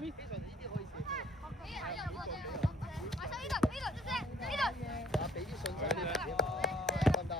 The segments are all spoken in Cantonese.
下邊。俾啲信心你自己嘛，得唔得？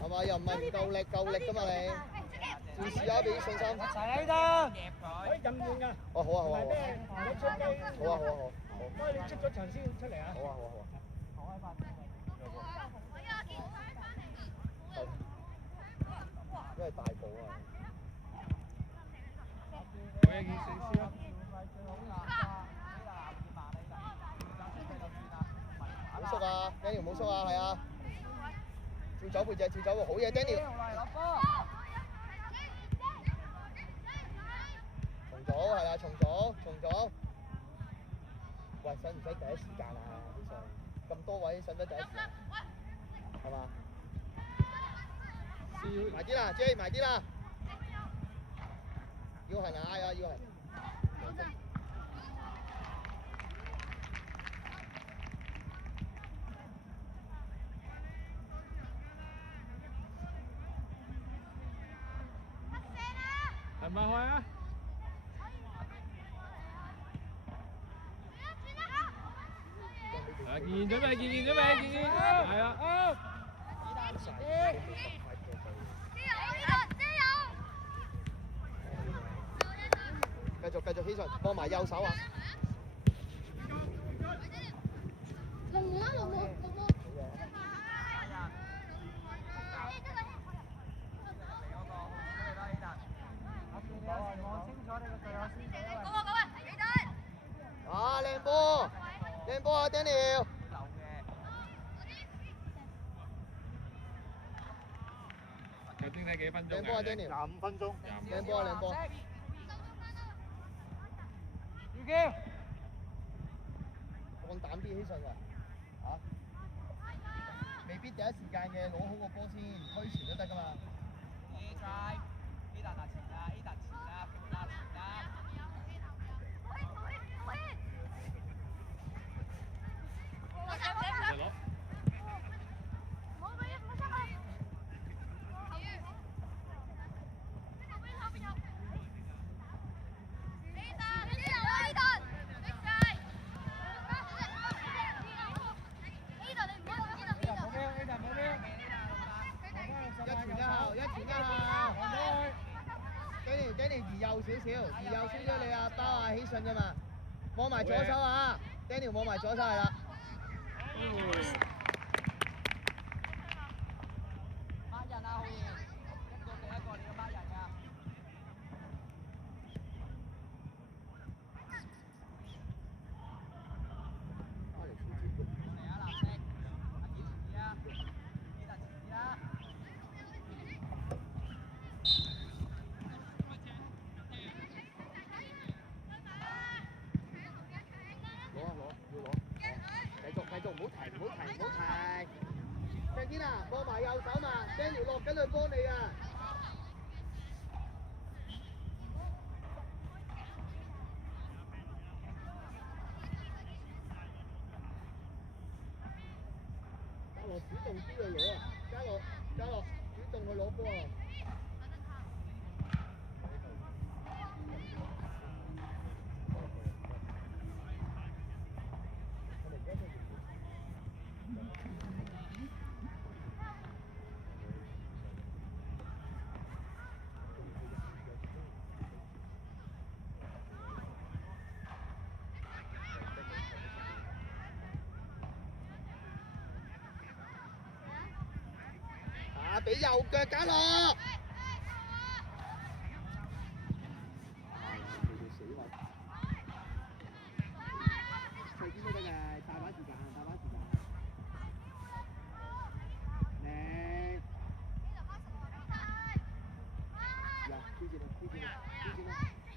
係嘛？又唔係唔夠力㗎嘛你？要試下俾啲信心。齊喺度。可以任換㗎。哦，好啊，好啊，好啊。攞出機。好啊，好啊，好啊。不過你出咗場先出嚟啊。好啊，好啊，好啊。因為大步啊。我一件事先。冇縮啊 ，Daniel 冇縮啊，係啊。照走背脊，照走喎，好嘢 ，Daniel。重組係啊，重組。喂，使唔使第一時間啊？呢場咁多位，使唔使第一時間？係嘛？埋啲啦 ，J 埋啲啦。要係嗌啊，要係。係咪開啊？健健準備，係啊，好。繼續起順，幫埋右手啊！龍門啊，龍門。望清楚你個隊友先。啊，靚波啊 ，Daniel！ 有精睇幾分鐘？靚波啊 ，Daniel！ 25分鐘。靚波啊，靚波！要叫。放膽啲起順喎，嚇！未必第一時間嘅，攞好個波先，推前都得㗎嘛。Daniel 移右少少，你啊包啊起順㗎嘛，望埋左手啊 ，Daniel 望埋左手係啦。抹人啊，浩然，一個你要抹人㗎。嚟啊，藍色，阿幾前啲啊，幾大前啲啊。繼續唔好停。鄭堅啊，幫埋右手嘛 ，Daniel 落緊去幫你啊！嘉樂主動啲去攞啊！嘉樂主動去攞波啊！俾右腳嘉樂。隨邊都得嘅，大把時間。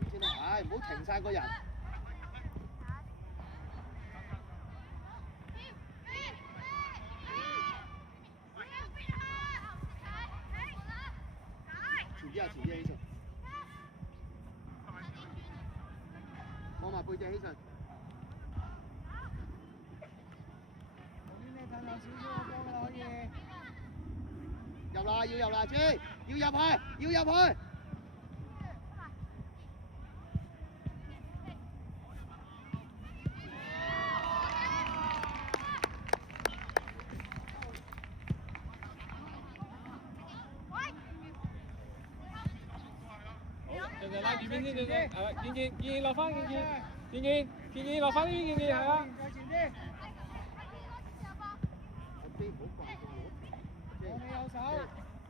挑戰啦！唉，唔好停晒個人。前啲起順，望埋背脊起順。你褪後少少個波啦，可以。入啦，要入啦，朱，要入去。就拉住邊先，健健落翻，健落翻呢邊，健係啊。再前啲，阿基唔好掛住我，你右手，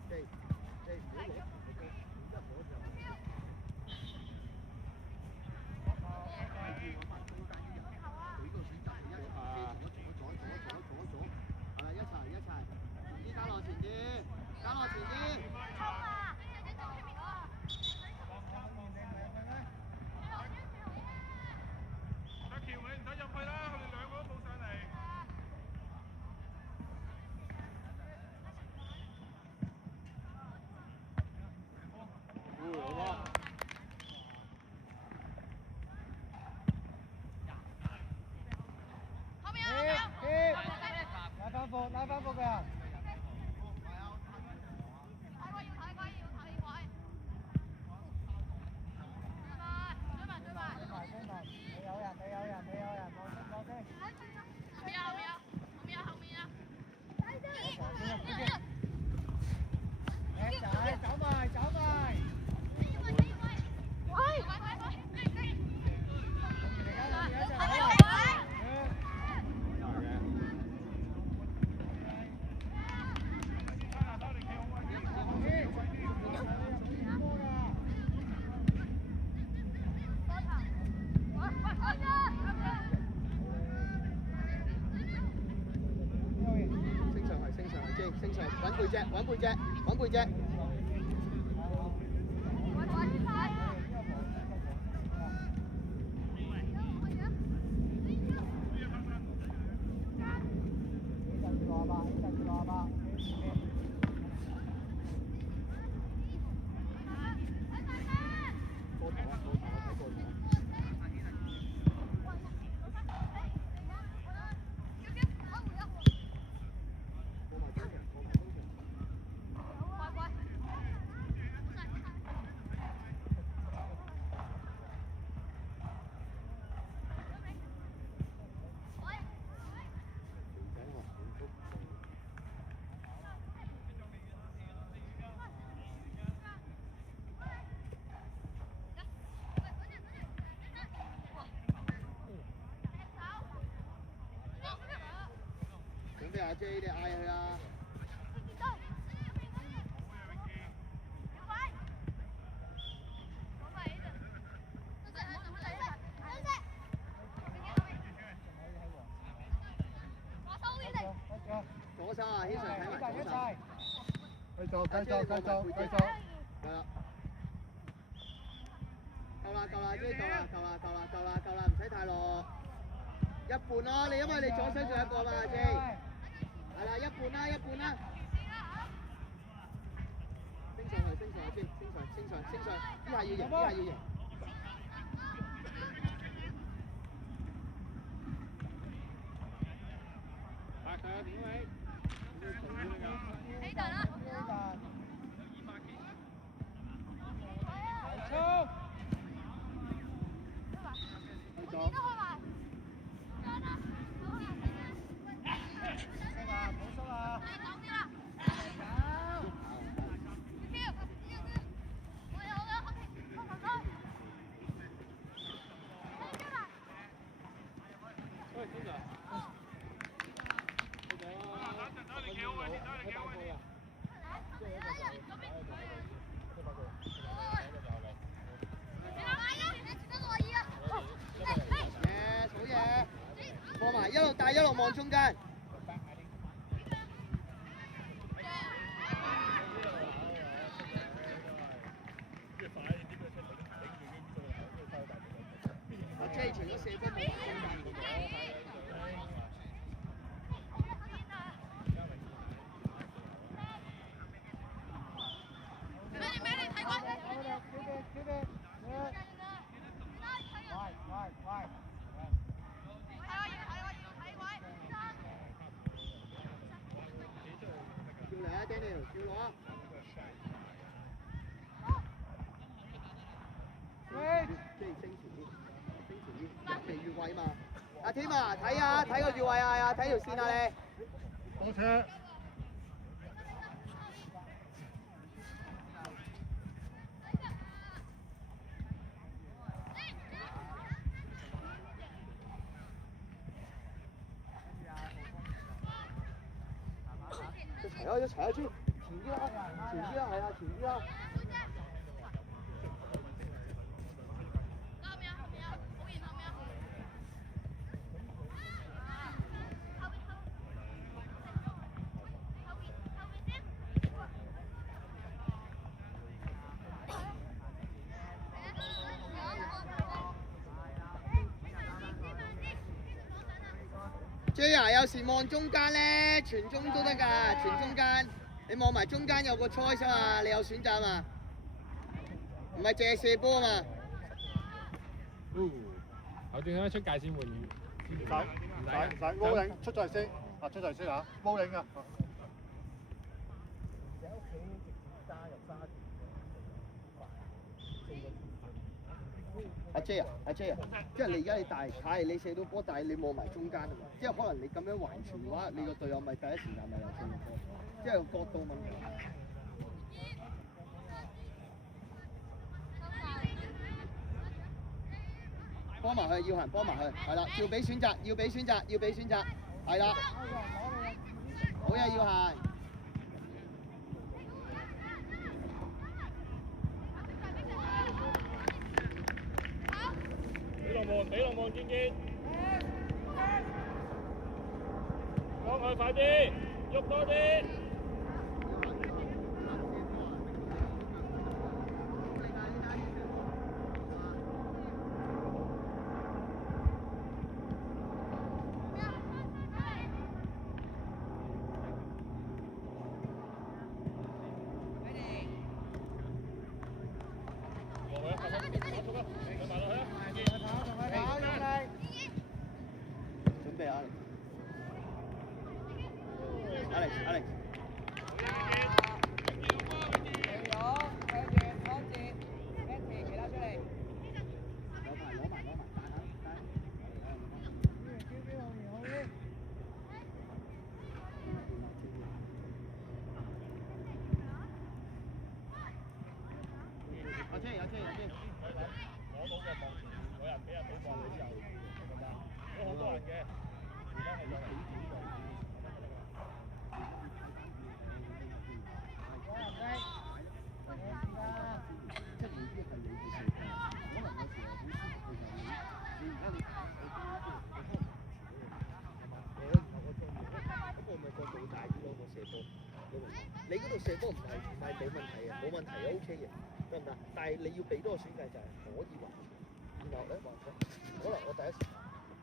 基唔好攞，一攞就。拉翻幅㗎。揾背脊，揾背脊，揾背脊。準備阿 J， 你嗌佢啦。左手啊，軒 Sir 睇埋左手。繼續。係啦。夠啦 ，J 夠啦，唔使太落。一半咯，你因為你左手仲有一個嘛 ，J。係啦，一半啦。升上去 ，J， 升上，呢下要贏。拍佢啊，點位？起陣啦！一路帶一路望中間。阿 J 除咗4分冇Daniel， 跳落啊！即係升前啲，越嚟越位嘛。阿添啊，睇個越位啊，睇條線啊你。多車。齊啊，一齊啊，前啲啦，前啲啦，係啊，前啲啦。J 啊，有時望中間咧，傳中都得㗎，傳中間。你望埋中間有個 choice 啊嘛，你有選擇嘛，唔係淨係射波啊嘛。我點解出界線換唔唔使，冇影出咗嚟先，出咗嚟先嚇，冇影啊。喺屋企直接揸入沙田。阿 J 啊，即係你而家你大係你射到波，但係你望埋中間啊嘛，即係可能你咁樣橫傳嘅話，你個隊友咪第一時間咪有射到波，即係個角度問題。幫埋佢，要行幫埋佢，係啦，要俾選擇，係啦，好嘢要行。俾落望見見，幫佢快啲，喐多啲。準備啊，Alex。你嗰度射波唔係冇問題嘅，冇問題嘅 OK 嘅，得唔得？但係你要俾多個選計就係可以橫傳，然後咧橫傳，可能我第一時間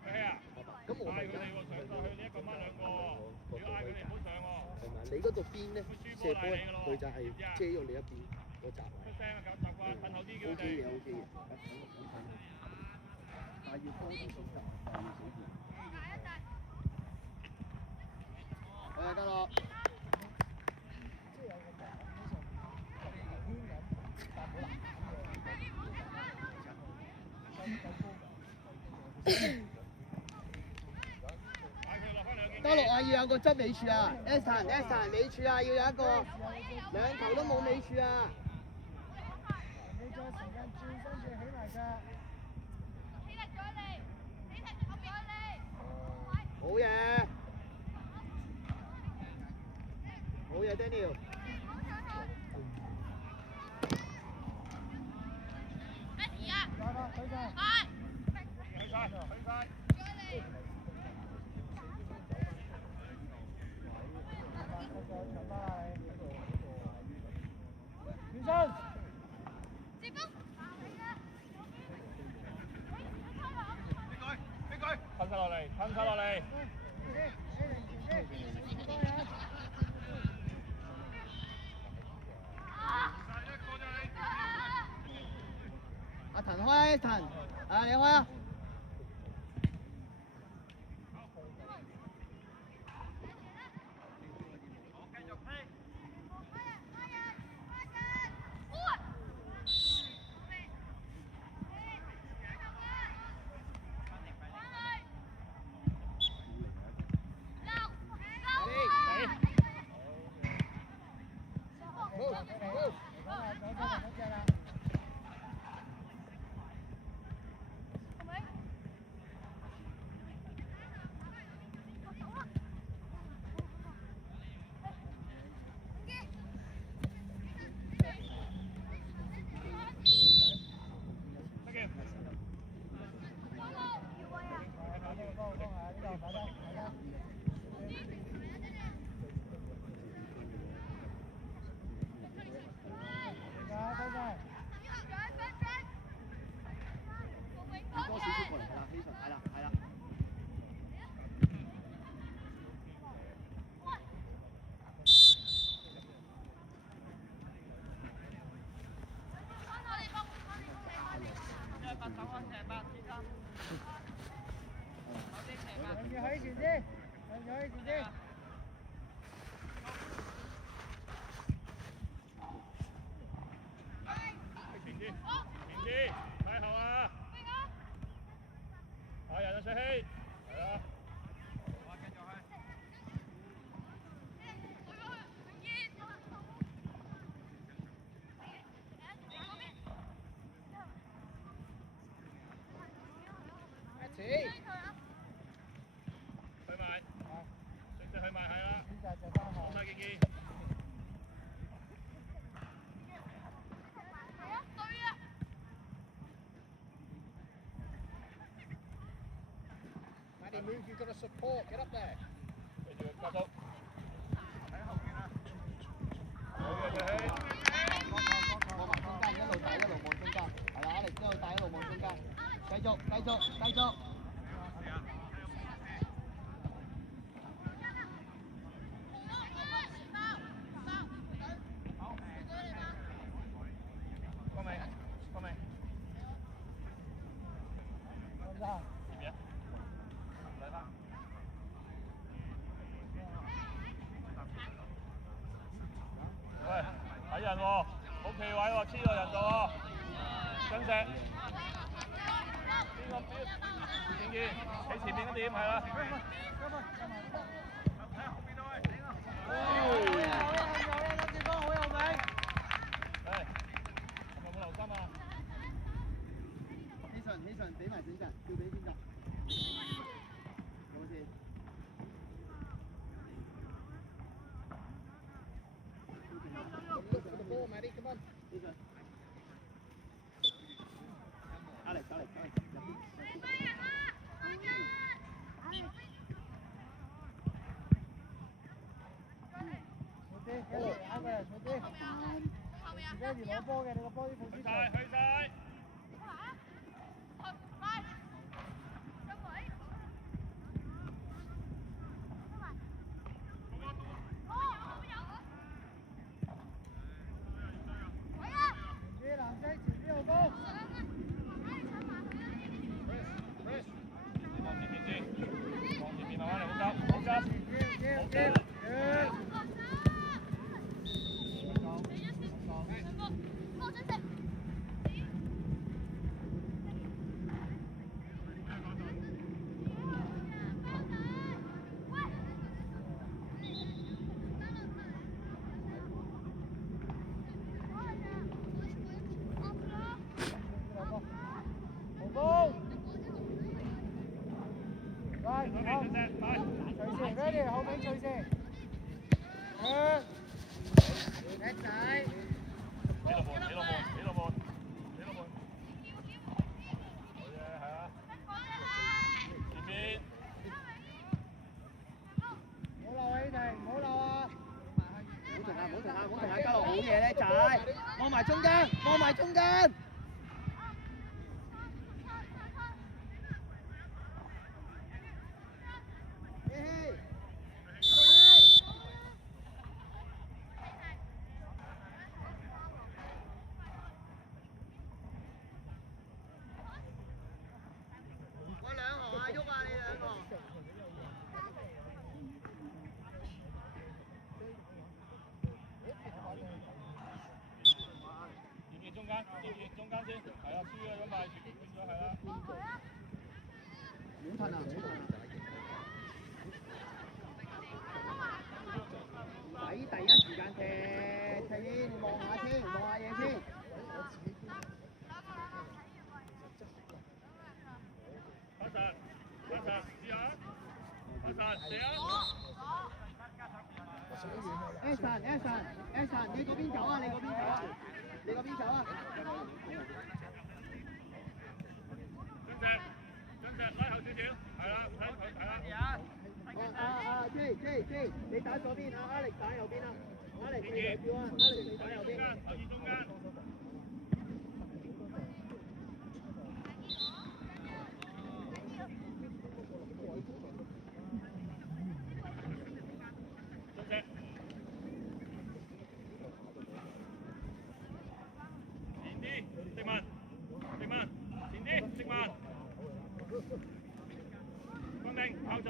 係嘛？咁我咪上去你一個掹兩個，如果嗌佢哋唔好上喎。係咪？你嗰度邊咧射波咧，佢就係遮咗你一邊個閘位。出聲啊，習慣褪後啲叫佢哋。OK 嘅，但係要多啲選擇，但係要少啲。得咯。多六啊，要有個執尾柱啊 ！Eston 尾柱啊，要有一個兩頭都冇尾柱啊！你再時間轉身住起埋㗎。好嘢，好嘢 ，Daniel。褪晒落嚟。阿騰開，騰，你開啊！ move, you've got to support. Get up there. 跟住加速。喺後邊啊！好嘅，佢起。望埋中間，一路帶一路望中間，係啦，Alex一路帶一路望中間，繼續繼續繼續。過未？過未？點樣？嚟啦！喂，睇人喎，好企位喎，黐個人度喎，跟石。邊個邊？見見，喺前面嗰點係啦。冇留心啊！起順，俾埋選擇，叫俾邊個？有冇事Look for the ball, Maddie. Come on. 起順。Alex，入邊。去晒，去晒。望前面先，望前面慢慢嚟，好急，好急，好急。望埋中間，望埋中間。我兩行啊，喐啊你兩個。中間先，係啊，輸咗咁快，輸咗係啦。唔好褪啊！唔好褪啊！喺第一時間踢先，望下先，望下嘢先。發神，試下，發神，試下。Eason，你嗰邊走啊！你嗰邊走啊！你嗰邊走啊！將隻拉後少少，係啦，睇佢係啦。J，你打左邊啊 ，Alex 打右邊啊 ，Alex 你右邊啊 ，Alex 你打右邊。留意中間。跑咗。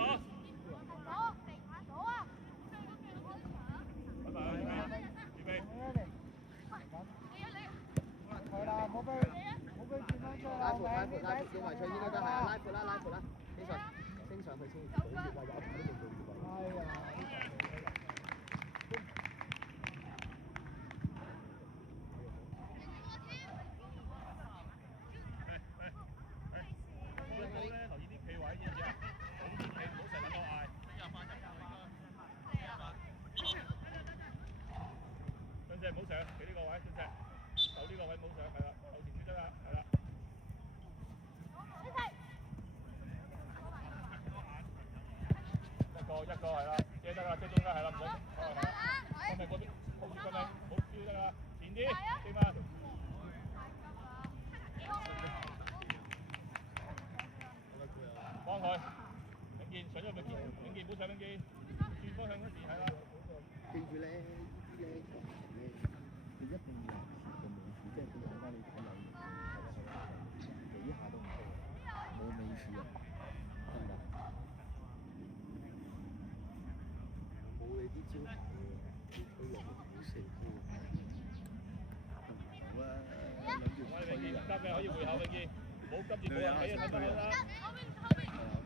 拜拜，預備。拉闊，用埋長遠都得，係啊，拉闊啦，升上去先。係啊。留意啲企位，知唔知啊？好啲企，唔好成日喺度嗌。張姐唔好上，企呢個位，張姐，就呢個位唔好上，係啦，後前先得啦，係啦。個係啦，遮得啦，遮中間係啦，唔使係啦，咁咪嗰邊好接近你，冇標得啦，前啲，四萬。幫佢，永健上咗永健，永健冇上永健，轉方向嗰時係啦。記住咧，呢啲咧你一定要個尾字，即係佢睇翻你睇有幾下都唔到，冇尾字啊，真㗎。冇你啲招牌嘅，要推落去好射高。好啊，諗住我哋永健唔急嘅，可以回後永健，冇急住冇人起啊，睇到啦。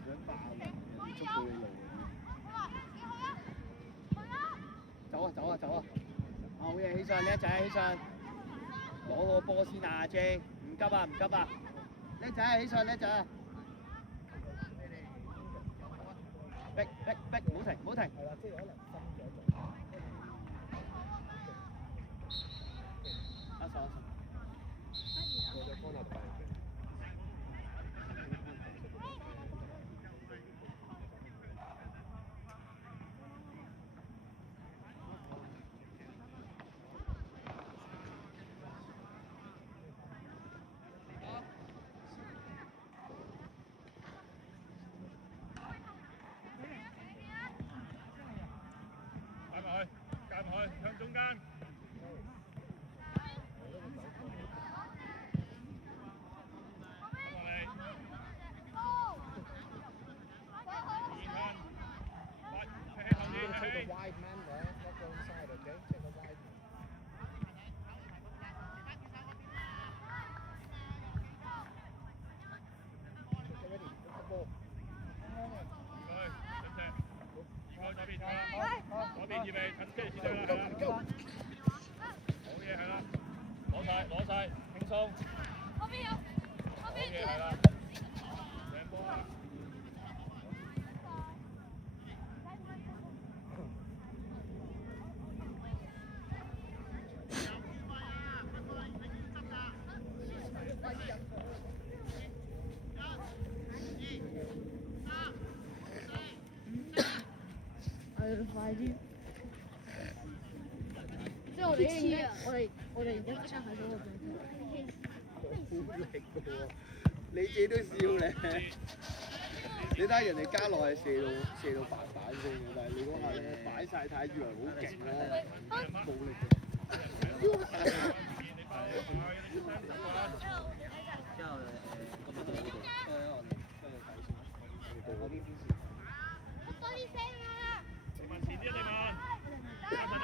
想爆人捉到你路走啊走啊走啊！好嘢，起身，叻仔起身，攞個波先啊 J， 唔急啊唔急啊，叻仔起身叻仔，逼逼逼，唔好停唔好停。係啦，即係可能分咗做。阿嫂。我就幫佢。夾埋去，向中間。Take the wide man there, not go inside, okay? Take the wide man. Okay, ready, take the ball. 左邊預備，近車先得啦，係啦。好嘢係啦，攞晒，輕鬆。好嘢係啦，兩波啊！快啲！即係我哋應該，我哋而家即刻喺嗰個狀態。好力喎！你自己都笑咧。你睇下人哋加落係射到板板聲嘅，但係你嗰下咧擺晒太以為好勁咧，冇力嘅。之後今日到嗰度。到嗰邊先。你問前啲啊，你問。